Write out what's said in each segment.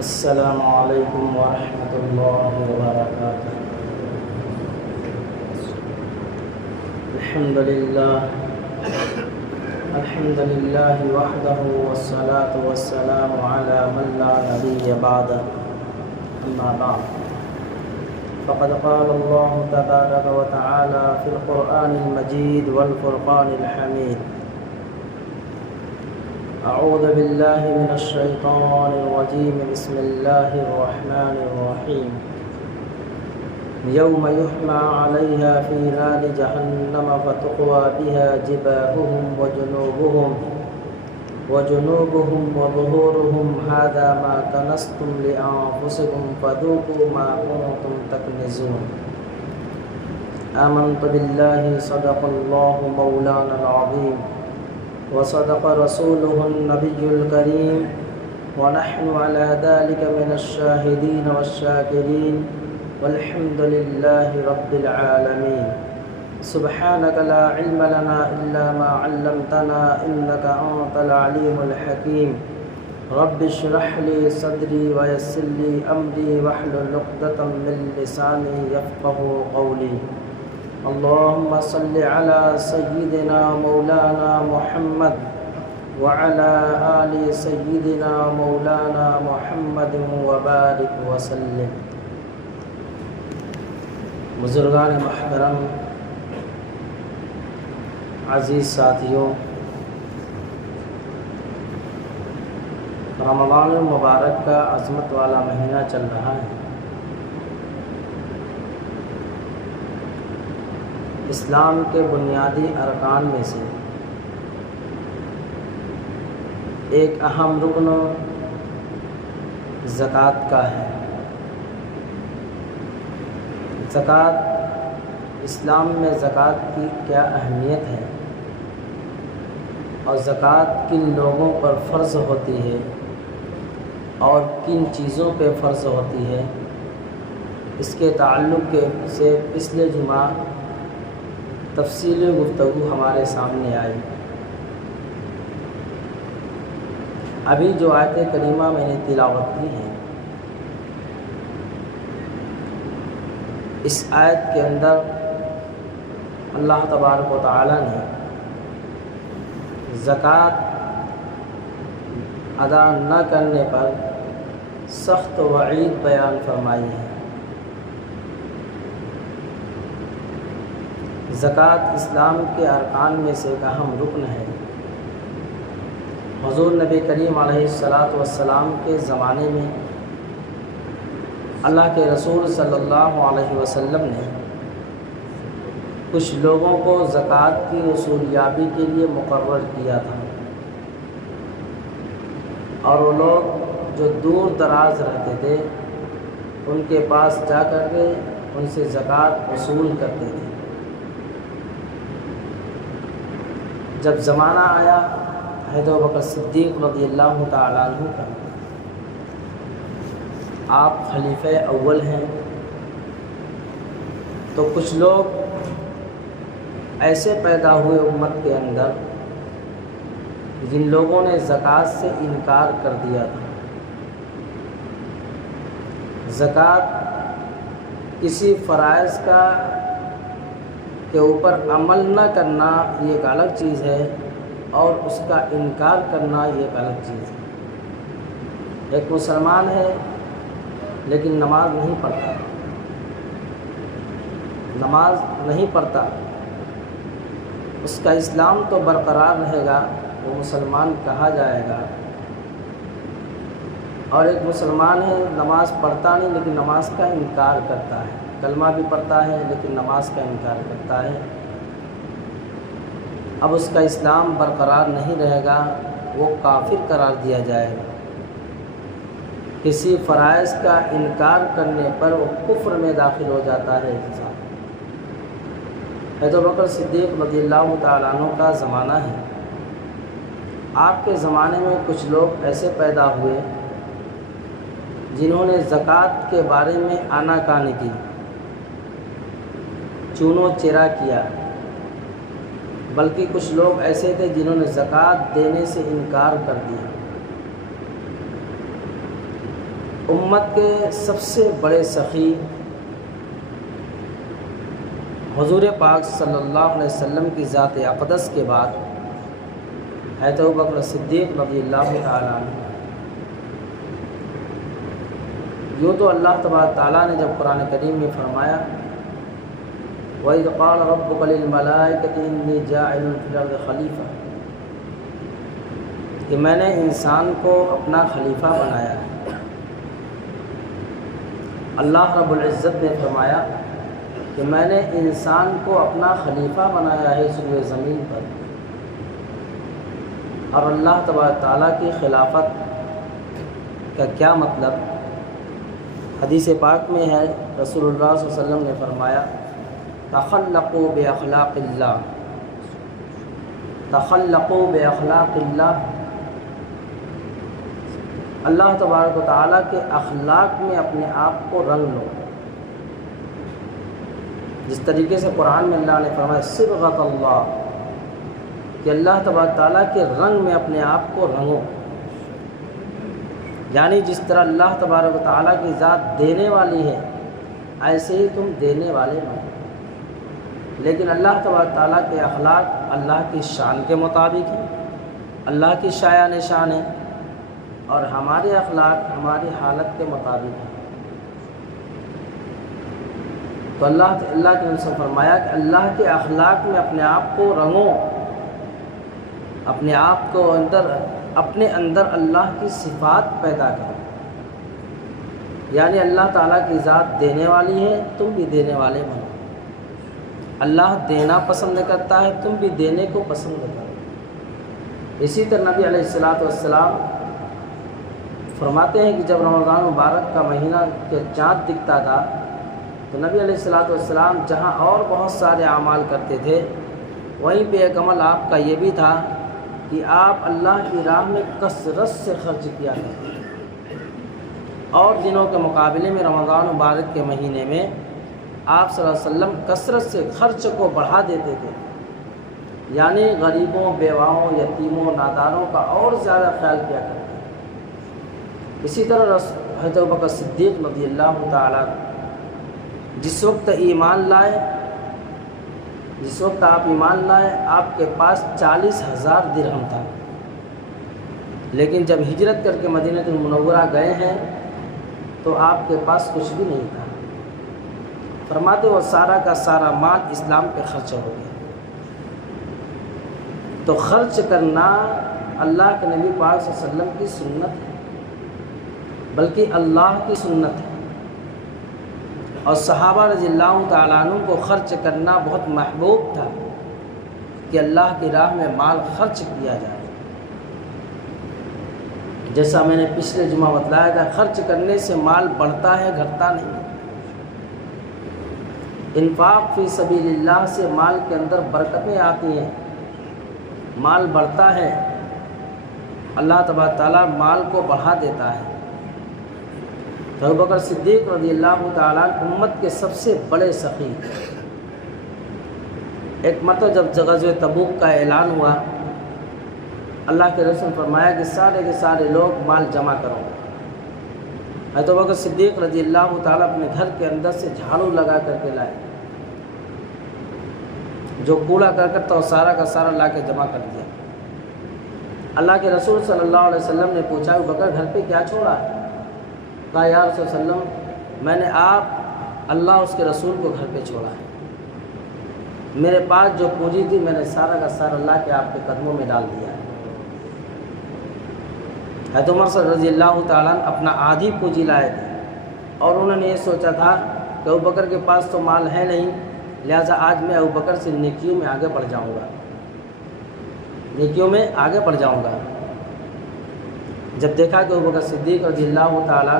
السلام علیکم ورحمۃ اللہ وبرکاتہ۔ الحمد للہ وحدہ والصلاة والسلام علی من لا نبی بعد، اما بعد فقد قال اللہ تبارک وتعالی فی القرآن المجید والفرقان الحمید۔ اعوذ باللہ من الشیطان الرجیم، بسم اللہ الرحمن الرحیم۔ یوم یحمى علیہا فی نار جہنم فتقوی بہا جباہہم وجنوبہم وظہورہم ھذا ما کنزتم لأنفسکم فذوقوا ما کنتم تکنزون۔ آمنت باللہ صدق اللہ مولانا العظیم وصدق رسوله النبي الكريم ونحن على ذلك من الشاهدين والشاكرين والحمد لله رب العالمين۔ سبحانك لا علم لنا إلا ما علمتنا إنك أنت العليم الحكيم۔ رب اشرح لي صدري ويسر لي أمري واحلل عقدة من لساني يفقهوا قولي۔ اللهم صل على سيدنا مولانا محمد وعلى آل سيدنا مولانا محمد وبارك وسلم۔ بزرگان محترم، عزیز ساتھیوں، رمضان المبارک کا عظمت والا مہینہ چل رہا ہے۔ اسلام کے بنیادی ارکان میں سے ایک اہم رکن زکوٰۃ کا ہے۔ زکوٰۃ، اسلام میں زکوٰۃ کی کیا اہمیت ہے اور زکوٰۃ کن لوگوں پر فرض ہوتی ہے اور کن چیزوں پہ فرض ہوتی ہے، اس کے تعلق سے پچھلے جمعہ تفصیلی گفتگو ہمارے سامنے آئی۔ ابھی جو آیت کریمہ میں نے تلاوت کی ہے، اس آیت کے اندر اللہ تبارک و تعالی نے زکوٰۃ ادا نہ کرنے پر سخت وعید بیان فرمائی ہے۔ زکوٰۃ اسلام کے ارکان میں سے ایک اہم رکن ہے۔ حضور نبی کریم علیہ السلام کے زمانے میں اللہ کے رسول صلی اللہ علیہ وسلم نے کچھ لوگوں کو زکوٰۃ کی وصولیابی کے لیے مقرر کیا تھا، اور وہ لوگ جو دور دراز رہتے تھے ان کے پاس جا کر کے ان سے زکوٰۃ وصول کرتے تھے۔ جب زمانہ آیا حضرت ابوبکر صدیق رضی اللہ تعالیٰ عنہ کا، آپ خلیفہ اول ہیں، تو کچھ لوگ ایسے پیدا ہوئے امت کے اندر جن لوگوں نے زکوٰۃ سے انکار کر دیا تھا۔ زکوٰۃ کسی فرائض کے اوپر عمل نہ کرنا یہ ایک الگ چیز ہے، اور اس کا انکار کرنا یہ ایک الگ چیز ہے۔ ایک مسلمان ہے لیکن نماز نہیں پڑھتا، اس کا اسلام تو برقرار رہے گا، وہ مسلمان کہا جائے گا۔ اور ایک مسلمان ہے، نماز پڑھتا نہیں لیکن نماز کا انکار کرتا ہے، کلمہ بھی پڑھتا ہے لیکن نماز کا انکار کرتا ہے، اب اس کا اسلام برقرار نہیں رہے گا، وہ کافر قرار دیا جائے گا۔ کسی فرائض کا انکار کرنے پر وہ کفر میں داخل ہو جاتا ہے انسان۔ حضرت ابوبکر صدیق رضی اللہ تعالیٰ عنہ کا زمانہ ہے۔ آپ کے زمانے میں کچھ لوگ ایسے پیدا ہوئے جنہوں نے زکوٰۃ کے بارے میں آناکانی کی، چونو چرا کیا، بلکہ کچھ لوگ ایسے تھے جنہوں نے زکوٰۃ دینے سے انکار کر دیا۔ امت کے سب سے بڑے سخی حضور پاک صلی اللہ علیہ وسلم کی ذات اقدس کے بعد حضرت ابوبکر صدیق رضی اللہ تعالیٰ عنہ۔ یوں تو اللہ تبارک تعالیٰ نے جب قرآن کریم میں فرمایا وَإِذْ قَالَ رَبُّكَ لِلْمَلَائِكَةِ إِنِّي جَاعِلٌ فِي الْأَرْضِ خَلِيفَةً، کہ میں نے انسان کو اپنا خلیفہ بنایا ہے۔ اللہ رب العزت نے فرمایا کہ میں نے انسان کو اپنا خلیفہ بنایا ہے اس روئے زمین پر، اور اللہ تبارک تعالیٰ کی خلافت کا کیا مطلب؟ حدیث پاک میں ہے رسول اللہ صلی اللہ علیہ وسلم نے فرمایا تخلقوا باخلاق اللہ، تخلقوا باخلاق اللہ، اللہ تبارک و تعالیٰ کے اخلاق میں اپنے آپ کو رنگ لو۔ جس طریقے سے قرآن میں اللہ نے فرمایا صبغۃ اللہ، کہ اللہ تبارک تعالیٰ کے رنگ میں اپنے آپ کو رنگو، یعنی جس طرح اللہ تبارک و تعالیٰ کی ذات دینے والی ہے ایسے ہی تم دینے والے بنو۔ لیکن اللہ تبارک تعالیٰ کے اخلاق اللہ کی شان کے مطابق ہیں، اللہ کی شایان شان ہے، اور ہمارے اخلاق ہماری حالت کے مطابق ہیں۔ تو اللہ کے نبی سے فرمایا کہ اللہ کے اخلاق میں اپنے آپ کو رنگو، اپنے آپ کو اپنے اندر اللہ کی صفات پیدا کرو، یعنی اللہ تعالیٰ کی ذات دینے والی ہے، تم بھی دینے والے بنو۔ اللہ دینا پسند کرتا ہے، تم بھی دینے کو پسند کرو۔ اسی طرح نبی علیہ السلام فرماتے ہیں کہ جب رمضان مبارک کا مہینہ کے چاند دکھتا تھا تو نبی علیہ السلام جہاں اور بہت سارے اعمال کرتے تھے، وہیں پہ ایک عمل آپ کا یہ بھی تھا کہ آپ اللہ کی راہ میں کثرت سے خرچ کیا کرتے تھے۔ اور دنوں کے مقابلے میں رمضان مبارک کے مہینے میں آپ صلی اللہ علیہ وسلم کثرت سے خرچ کو بڑھا دیتے تھے، یعنی غریبوں، بیواؤں، یتیموں، ناداروں کا اور زیادہ خیال کیا کرتے تھے۔ اسی طرح حضرت ابوبکر صدیق رضی اللہ تعالیٰ جس وقت آپ ایمان لائے آپ کے پاس 40,000 درہم تھا، لیکن جب ہجرت کر کے مدینہ المنورہ گئے ہیں تو آپ کے پاس کچھ بھی نہیں تھا۔ فرماتے وہ سارا کا سارا مال اسلام پہ خرچ ہو گیا۔ تو خرچ کرنا اللہ کے نبی پاک صلی اللہ علیہ وسلم کی سنت ہے، بلکہ اللہ کی سنت ہے، اور صحابہ رضی اللہ تعالیٰ عنہ کو خرچ کرنا بہت محبوب تھا کہ اللہ کی راہ میں مال خرچ کیا جائے۔ جیسا میں نے پچھلے جمعہ بتلایا تھا، خرچ کرنے سے مال بڑھتا ہے، گھٹتا نہیں۔ انفاق فی سبیل اللہ سے مال کے اندر برکتیں آتی ہیں، مال بڑھتا ہے، اللہ تبارک تعالیٰ مال کو بڑھا دیتا ہے۔ ابوبکر صدیق رضی اللہ تعالیٰ امت کے سب سے بڑے سخی، ایک مرتبہ جب غزوہ تبوک کا اعلان ہوا، اللہ کے رسول فرمایا کہ سارے کے سارے لوگ مال جمع کرو۔ حضرت ابوبکر صدیق رضی اللہ تعالیٰ اپنے گھر کے اندر سے جھاڑو لگا کر کے لائے، جو کوڑا کرکٹ تھا وہ سارا کا سارا لا کے جمع کر دیا۔ اللہ کے رسول صلی اللہ علیہ وسلم نے پوچھا ابوبکر گھر پہ کیا چھوڑا ہے؟ کہا یا رسول اللہ علیہ وسلم میں نے آپ اللہ اس کے رسول کو گھر پہ چھوڑا ہے، میرے پاس جو پونجی تھی میں نے سارا کا سارا لا کے آپ کے قدموں میں ڈال دیا ہے۔ حضرت عمر رضی اللہ تعالیٰ اپنا آدھی پونجی لائے تھے، اور انہوں نے یہ سوچا تھا کہ ابوبکر کے پاس تو مال ہے نہیں، لہٰذا آج میں ابوبکر سے نیکیوں میں آگے بڑھ جاؤں گا، نیکیوں میں آگے بڑھ جاؤں گا۔ جب دیکھا کہ ابوبکر صدیق رضی اللہ تعالیٰ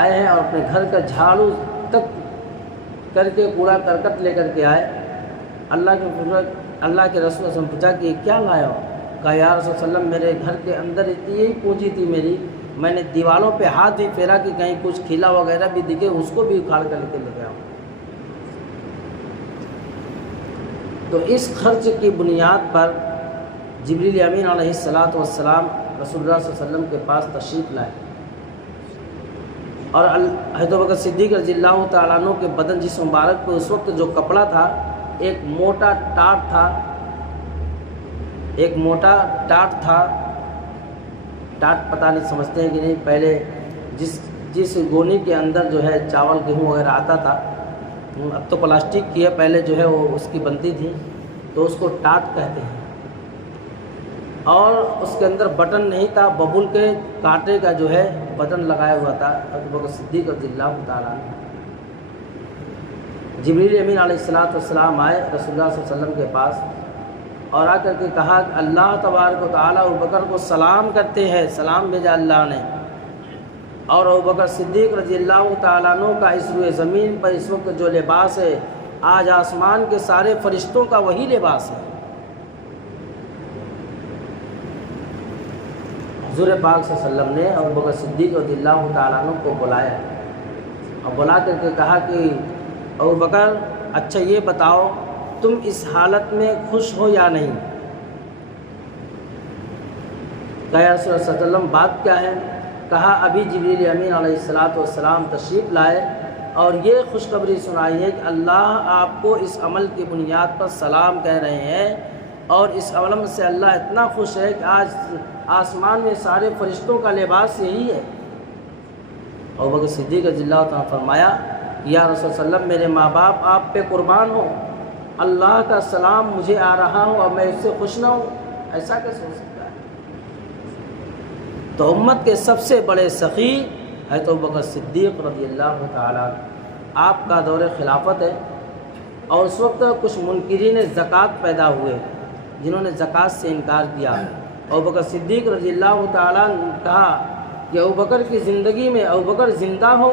آئے ہیں اور اپنے گھر کا جھاڑو تک کر کے کوڑا کرکٹ لے کر کے آئے، اللہ کے رسول سے پوچھا کہ یہ کیا لائے ہو؟ کہا یا رسول اللہ علیہ وسلم میرے گھر کے اندر اتنی ہی پونجی تھی میری، میں نے دیواروں پہ ہاتھ بھی پھیرا کہ کہیں کچھ کھیلا وغیرہ بھی دکھے اس کو بھی اکھاڑ کر کے لے گیا ہوں۔ تو اس خرچ کی بنیاد پر جبریل امین علیہ السلام رسول اللہ صلی اللہ علیہ وسلم کے پاس تشریف لائے، اور حضرت ابوبکر صدیق رضی اللہ تعالیٰ عنہ کے بدن جسم مبارک پہ اس وقت جو کپڑا تھا ایک موٹا ٹاٹ تھا، ایک موٹا ٹاٹ تھا۔ ٹاٹ پتہ نہیں سمجھتے ہیں کہ نہیں، پہلے جس گونی کے اندر جو ہے چاول گیہوں وغیرہ آتا تھا، اب تو پلاسٹک کی ہے، پہلے جو ہے وہ اس کی بنتی تھی، تو اس کو ٹاٹ کہتے ہیں۔ اور اس کے اندر بٹن نہیں تھا، ببول کے کانٹے کا جو ہے بٹن لگایا ہوا تھا۔ حضرت ابوبکر صدیق رضی اللہ تعالیٰ عنہ، جبریل امین علیہ السلام آئے رسول اللہ صلی اللہ علیہ وسلم کے پاس اور آ کر کے کہا کہ اللہ تبارک و تعالیٰ ابوبکر کو سلام کرتے ہیں، سلام بھیجا اللہ نے، اور ابوبکر صدیق رضی اللہ تعالیٰ عنہ کا اس روئے زمین پر اس وقت جو لباس ہے آج آسمان کے سارے فرشتوں کا وہی لباس ہے۔ حضور پاک صلی اللہ علیہ وسلم نے ابوبکر صدیق رضی اللہ تعالیٰ عنہ کو بلایا اور بلا کر کے کہا کہ ابوبکر اچھا یہ بتاؤ تم اس حالت میں خوش ہو یا نہیں؟ کہا یا رسول اللہ صلی اللہ علیہ وسلم بات کیا ہے؟ کہا ابھی جبریل امین علیہ السلام تشریف لائے اور یہ خوشخبری سنائی ہے کہ اللہ آپ کو اس عمل کی بنیاد پر سلام کہہ رہے ہیں، اور اس عمل سے اللہ اتنا خوش ہے کہ آج آسمان میں سارے فرشتوں کا لباس یہی ہے۔ ابوبکر صدیق رضی اللہ تعالیٰ فرمایا یا رسول اللہ علیہ وسلم میرے ماں باپ آپ پہ قربان ہو، اللہ کا سلام مجھے آ رہا ہوں اور میں اس سے خوش نہ ہوں، ایسا کیسے ہو سکتا ہے؟ تو امت کے سب سے بڑے سخی حضرت ابوبکر صدیق رضی اللہ تعالیٰ، آپ کا دور خلافت ہے، اور اس وقت کچھ منکرین زکوٰۃ پیدا ہوئے جنہوں نے زکوٰۃ سے انکار کیا۔ ابوبکر صدیق رضی اللہ تعالیٰ نے کہا کہ ابوبکر کی زندگی میں ابوبکر زندہ ہو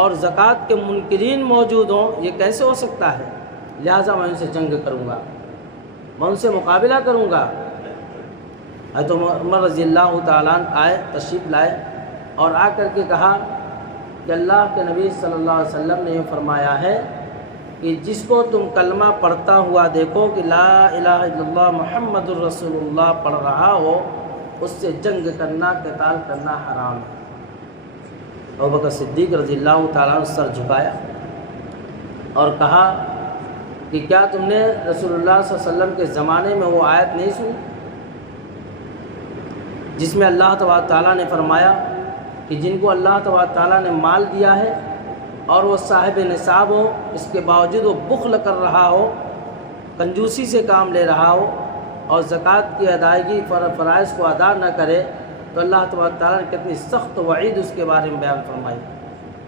اور زکوٰۃ کے منکرین موجود ہوں، یہ کیسے ہو سکتا ہے؟ لہٰذا میں ان سے جنگ کروں گا، میں ان سے مقابلہ کروں گا۔ حضرت عمر رضی اللہ تعالیٰ آئے، تشریف لائے اور آ کر کے کہا کہ اللہ کے نبی صلی اللہ علیہ وسلم نے یہ فرمایا ہے کہ جس کو تم کلمہ پڑھتا ہوا دیکھو کہ لا الہ الا اللہ محمد الرسول اللہ پڑھ رہا ہو، اس سے جنگ کرنا، قتال کرنا حرام ہے۔ ابوبکر صدیق رضی اللہ تعالیٰ نے سر جھکایا اور کہا کہ کیا تم نے رسول اللہ صلی اللہ علیہ وسلم کے زمانے میں وہ آیت نہیں سنی جس میں اللہ تبارک تعالیٰ نے فرمایا کہ جن کو اللہ تبارک تعالیٰ نے مال دیا ہے اور وہ صاحب نصاب ہو، اس کے باوجود وہ بخل کر رہا ہو، کنجوسی سے کام لے رہا ہو اور زکوٰۃ کی ادائیگی فرائض کو ادا نہ کرے، تو اللہ تبارک تعالیٰ نے کتنی سخت وعید اس کے بارے میں بیان فرمائی۔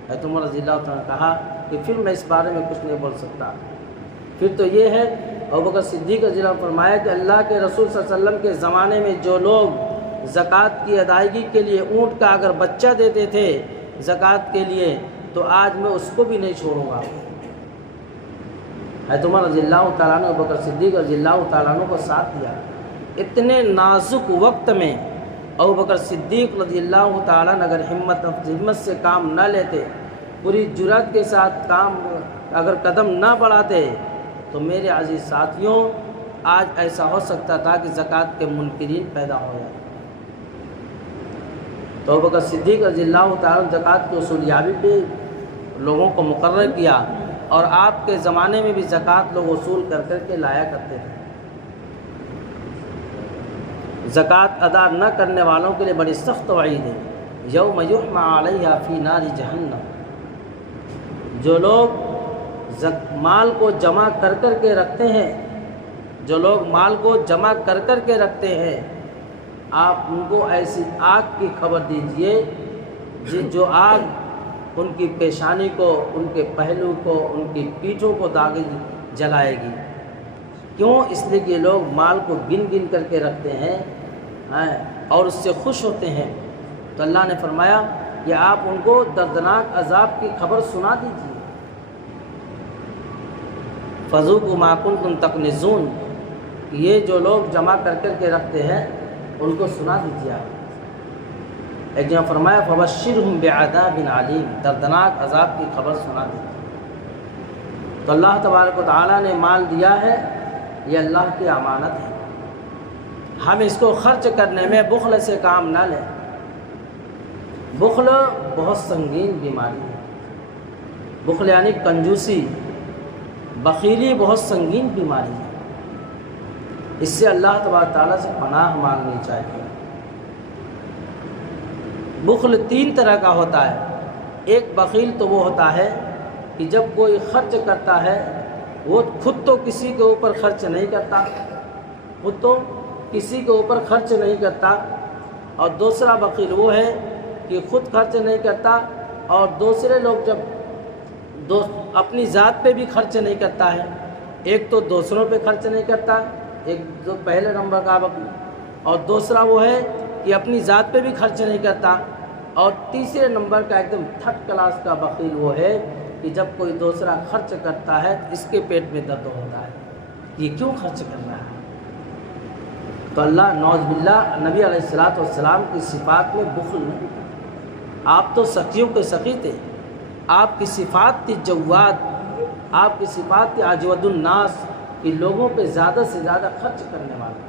حضرت عمر رضی اللہ تعالیٰ نے کہا کہ پھر میں اس بارے میں کچھ نہیں بول سکتا، پھر تو یہ ہے۔ ابوبکر صدیق رضی اللہ عنہ فرمایا کہ اللہ کے رسول صلی اللہ علیہ وسلم کے زمانے میں جو لوگ زکوٰۃ کی ادائیگی کے لیے اونٹ کا اگر بچہ دیتے تھے زکوٰۃ کے لیے، تو آج میں اس کو بھی نہیں چھوڑوں گا۔ حضرت عمر رضی اللہ تعالیٰ نے ابوبکر صدیق رضی اللہ تعالیٰ عنہ کو ساتھ دیا۔ اتنے نازک وقت میں ابوبکر صدیق رضی اللہ تعالیٰ نے اگر ہمت سے کام نہ لیتے، پوری جرأت کے ساتھ کام اگر قدم نہ بڑھاتے، تو میرے عزیز ساتھیوں آج ایسا ہو سکتا تھا کہ زکوٰۃ کے منکرین پیدا ہو جائے۔ تو ابوبکر صدیق رضی اللہ تعالیٰ نے زکوٰۃ کی اصولیابی پہ لوگوں کو مقرر کیا، اور آپ کے زمانے میں بھی زکوٰۃ لوگ وصول کر کر کے لایا کرتے تھے۔ زکوٰۃ ادا نہ کرنے والوں کے لیے بڑی سخت وعید ہے، یوم یحمى علیہا فی نار جہنم۔ جو لوگ مال کو جمع کر کر کے رکھتے ہیں، جو لوگ مال کو جمع کر کر کے رکھتے ہیں، آپ ان کو ایسی آگ کی خبر دیجئے جو آگ ان کی پیشانی کو، ان کے پہلو کو، ان کی پیٹھوں کو جلائے گی۔ کیوں؟ اس لیے کہ لوگ مال کو گن گن کر کے رکھتے ہیں اور اس سے خوش ہوتے ہیں۔ تو اللہ نے فرمایا کہ آپ ان کو دردناک عذاب کی خبر سنا دیجیے۔ فذوقوا ما کنتم تکنزون، یہ جو لوگ جمع کر کر کے رکھتے ہیں ان کو سنا دیجیے آپ۔ ایک جگہ فرمایا فبشرہم بعذاب علیم، دردناک عذاب کی خبر سنا دیجیے۔ تو اللہ تبارک و تعالیٰ نے مال دیا ہے، یہ اللہ کی امانت ہے، ہم اس کو خرچ کرنے میں بخل سے کام نہ لیں۔ بخل بہت سنگین بیماری ہے. بخل یعنی کنجوسی، بخیلی بہت سنگین بیماری ہے. اس سے اللہ تبارک تعالیٰ سے پناہ مانگنی چاہیے. بخل 3 طرح کا ہوتا ہے. ایک بخیل تو وہ ہوتا ہے کہ جب کوئی خرچ کرتا ہے وہ خود تو کسی کے اوپر خرچ نہیں کرتا، اور دوسرا بخیل وہ ہے کہ خود خرچ نہیں کرتا اور دوسرے لوگ جب اپنی ذات پہ بھی خرچ نہیں کرتا ہے. ایک تو دوسروں پہ خرچ نہیں کرتا، ایک جو پہلے نمبر کا بخیل، اور دوسرا وہ ہے کہ اپنی ذات پہ بھی خرچ نہیں کرتا، اور تیسرے نمبر کا ایک دم 3rd کلاس کا بخیل وہ ہے کہ جب کوئی دوسرا خرچ کرتا ہے تو اس کے پیٹ میں درد ہوتا ہے، یہ کیوں خرچ کر رہا ہے. تو اللہ نعوذ باللہ نبی علیہ الصلوۃ والسلام کی صفات میں بخل نہیں. آپ تو سخیوں کے سخی تھے، آپ کی صفات تھی جواد، آپ کی صفات تھی اجود الناس، کہ لوگوں پہ زیادہ سے زیادہ خرچ کرنے والے.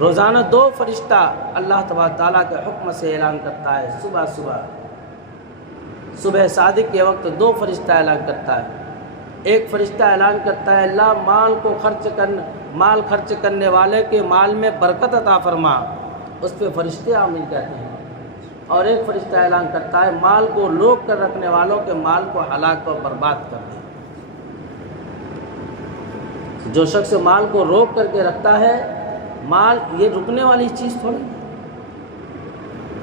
روزانہ 2 فرشتہ اللہ تبارک تعالیٰ کے حکم سے اعلان کرتا ہے. صبح صادق کے وقت 2 فرشتہ اعلان کرتا ہے. ایک فرشتہ اعلان کرتا ہے اللہ مال خرچ کرنے والے کے مال میں برکت عطا فرما، اس پہ فرشتے آمین کہتے ہیں. اور ایک فرشتہ اعلان کرتا ہے مال کو روک کر رکھنے والوں کے مال کو ہلاک اور برباد کر دے. جو شخص مال کو روک کر کے رکھتا ہے، مال یہ رکنے والی چیز تھوڑی.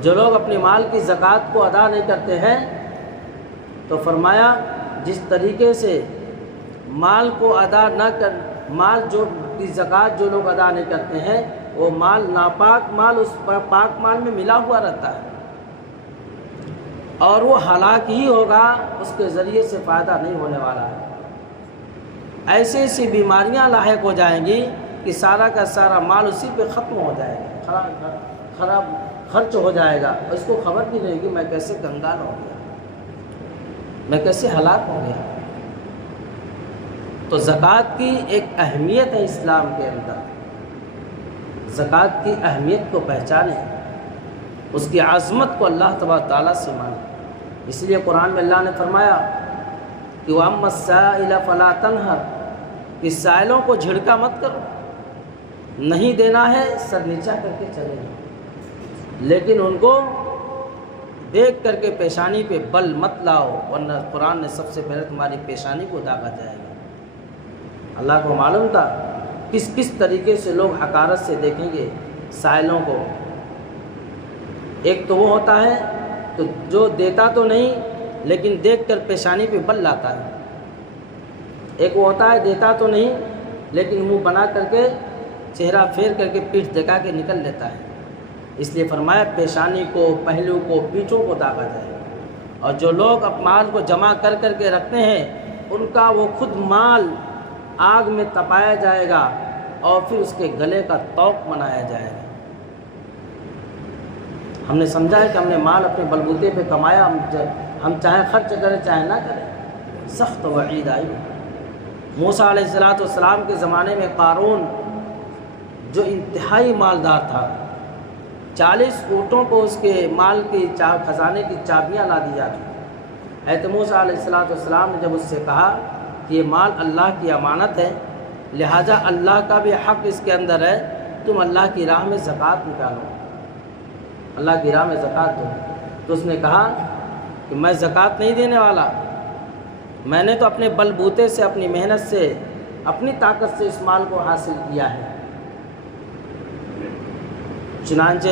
جو لوگ اپنے مال کی زکوٰۃ کو ادا نہیں کرتے ہیں تو فرمایا جس طریقے سے مال کو ادا نہ کر مال جو کی زکوٰۃ جو لوگ ادا نہیں کرتے ہیں وہ مال ناپاک مال اس پاک مال میں ملا ہوا رہتا ہے اور وہ ہلاک ہی ہوگا، اس کے ذریعے سے فائدہ نہیں ہونے والا ہے. ایسی بیماریاں لاحق ہو جائیں گی کہ سارا کا سارا مال اسی پہ ختم ہو جائے گا، خراب خرچ ہو جائے گا، اس کو خبر بھی نہیں کہ میں کیسے کنگال ہو گیا، میں کیسے ہلاک ہو گیا. تو زکوٰۃ کی ایک اہمیت ہے اسلام کے اندر. زکوٰۃ کی اہمیت کو پہچانیں، اس کی عظمت کو اللہ تبارک تعالیٰ سے مانیں. اس لیے قرآن میں اللہ نے فرمایا کہ وَأَمَّا السَّائِلَ فَلَا تَنْهَرْ، اس سائلوں کو جھڑکا مت کرو، نہیں دینا ہے سر نیچا کر کے چلے جاؤ، لیکن ان کو دیکھ کر کے پیشانی پہ بل مت لاؤ، ورنہ قرآن نے سب سے پہلے تمہاری پیشانی کو داغا جائے گا. اللہ کو معلوم تھا کس طریقے سے لوگ حقارت سے دیکھیں گے سائلوں کو. ایک تو وہ ہوتا ہے تو جو دیتا تو نہیں لیکن دیکھ کر پیشانی پہ بل لاتا ہے. ایک وہ ہوتا ہے دیتا تو نہیں لیکن منہ بنا کر کے چہرہ پھیر کر کے پیٹھ دکھا کے نکل لیتا ہے. اس لیے فرمایا پیشانی کو، پہلو کو، پیٹھوں کو داغا جائے. اور جو لوگ اب مال کو جمع کر کر کے رکھتے ہیں ان کا وہ خود مال آگ میں تپایا جائے گا اور پھر اس کے گلے کا توق بنایا جائے گا. ہم نے سمجھا ہے کہ ہم نے مال اپنے بلبوتے پہ کمایا، ہم چاہے خرچ کریں چاہے نہ کریں. سخت وعید آئی. موسیٰ علیہ السلام کے زمانے میں قارون جو انتہائی مالدار تھا، 40 اونٹوں کو اس کے مال کی خزانے کی چابیاں لا دی جاتی. حضرت موسیٰ علیہ السلام نے جب اس سے کہا کہ یہ مال اللہ کی امانت ہے، لہٰذا اللہ کا بھی حق اس کے اندر ہے، تم اللہ کی راہ میں زکوٰۃ نکالو، اللہ کی راہ میں زکوٰۃ دو. تو اس نے کہا کہ میں زکوٰۃ نہیں دینے والا، میں نے تو اپنے بل بوتے سے، اپنی محنت سے، اپنی طاقت سے اس مال کو حاصل کیا ہے. چنانچہ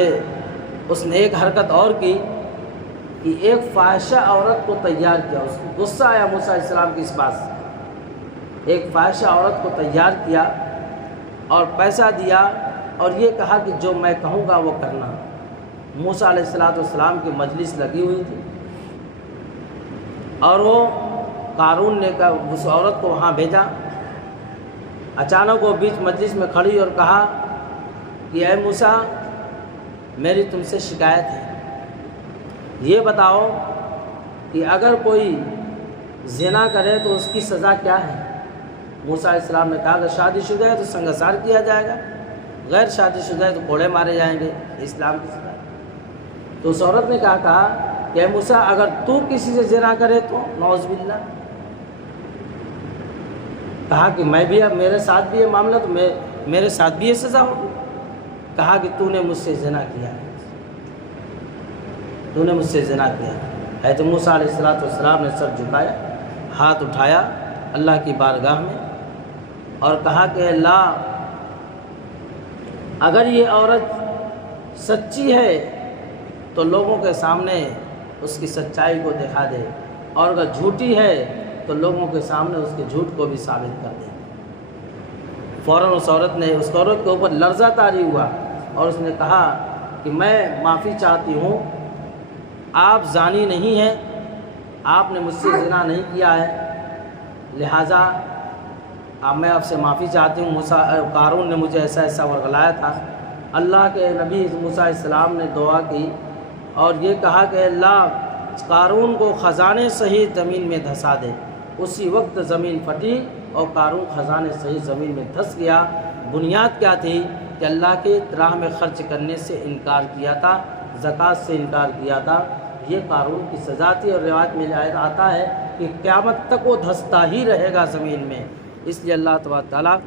اس نے ایک حرکت اور کی کہ ایک فاحشہ عورت کو تیار کیا. اس کو غصہ آیا موسیٰ علیہ السلام کی اس بات سے. ایک فاحشہ عورت کو تیار کیا اور پیسہ دیا اور یہ کہا کہ جو میں کہوں گا وہ کرنا. موسیٰ علیہ السلام کی مجلس لگی ہوئی تھی اور وہ قارون نے اس عورت کو وہاں بھیجا. اچانک وہ بیچ مجلس میں کھڑی اور کہا کہ اے موسیٰ، میری تم سے شکایت ہے، یہ بتاؤ کہ اگر کوئی زنا کرے تو اس کی سزا کیا ہے؟ موسیٰ علیہ السلام نے کہا کہ شادی شدہ ہے تو سنگسار کیا جائے گا، غیر شادی شدہ ہے تو کوڑے مارے جائیں گے. اسلام کی سزا. تو اس عورت نے کہا کہ اے موسیٰ اگر تو کسی سے زنا کرے تو نعوذ باللہ، کہا کہ میں بھی، اب میرے ساتھ بھی یہ معاملہ تو میرے ساتھ بھی یہ سزا ہوگی. کہا کہ تو نے مجھ سے زنا کیا ہے، تو نے مجھ سے زنا کیا. حضرت موسیٰ علیہ السلام نے سر جھکایا، ہاتھ اٹھایا اللہ کی بارگاہ میں اور کہا کہ اللہ اگر یہ عورت سچی ہے تو لوگوں کے سامنے اس کی سچائی کو دکھا دے، اور اگر جھوٹی ہے تو لوگوں کے سامنے اس کے جھوٹ کو بھی ثابت کر دے. فوراً اس عورت کے اوپر لرزہ طاری ہوا اور اس نے کہا کہ میں معافی چاہتی ہوں، آپ زانی نہیں ہیں، آپ نے مجھ سے زنا نہیں کیا ہے، لہٰذا میں آپ سے معافی چاہتی ہوں. قارون نے مجھے ایسا ورغلایا تھا. اللہ کے نبی موسیٰ علیہ السلام نے دعا کی اور یہ کہا کہ اللہ قارون کو خزانے سہیت زمین میں دھسا دے. اسی وقت زمین پھٹی اور قارون خزانے سہیت زمین میں دھس گیا. بنیاد کیا تھی کہ اللہ کی راہ میں خرچ کرنے سے انکار کیا تھا، زکوٰۃ سے انکار کیا تھا. یہ قارون کی سزا تھی. اور روایت میں آتا ہے کہ قیامت تک وہ دھستا ہی رہے گا زمین میں. اس لیے اللہ تبارک تعالیٰ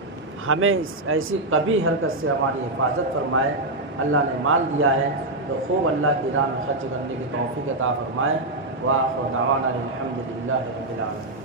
ہمیں ایسی کبھی حرکت سے ہماری حفاظت فرمائے. اللہ نے مال دیا ہے تو خوب اللہ کی راہ میں خرچ کرنے کی توفیق عطا فرمائے. وآخر دعوانا الحمد للہ رب العالمین.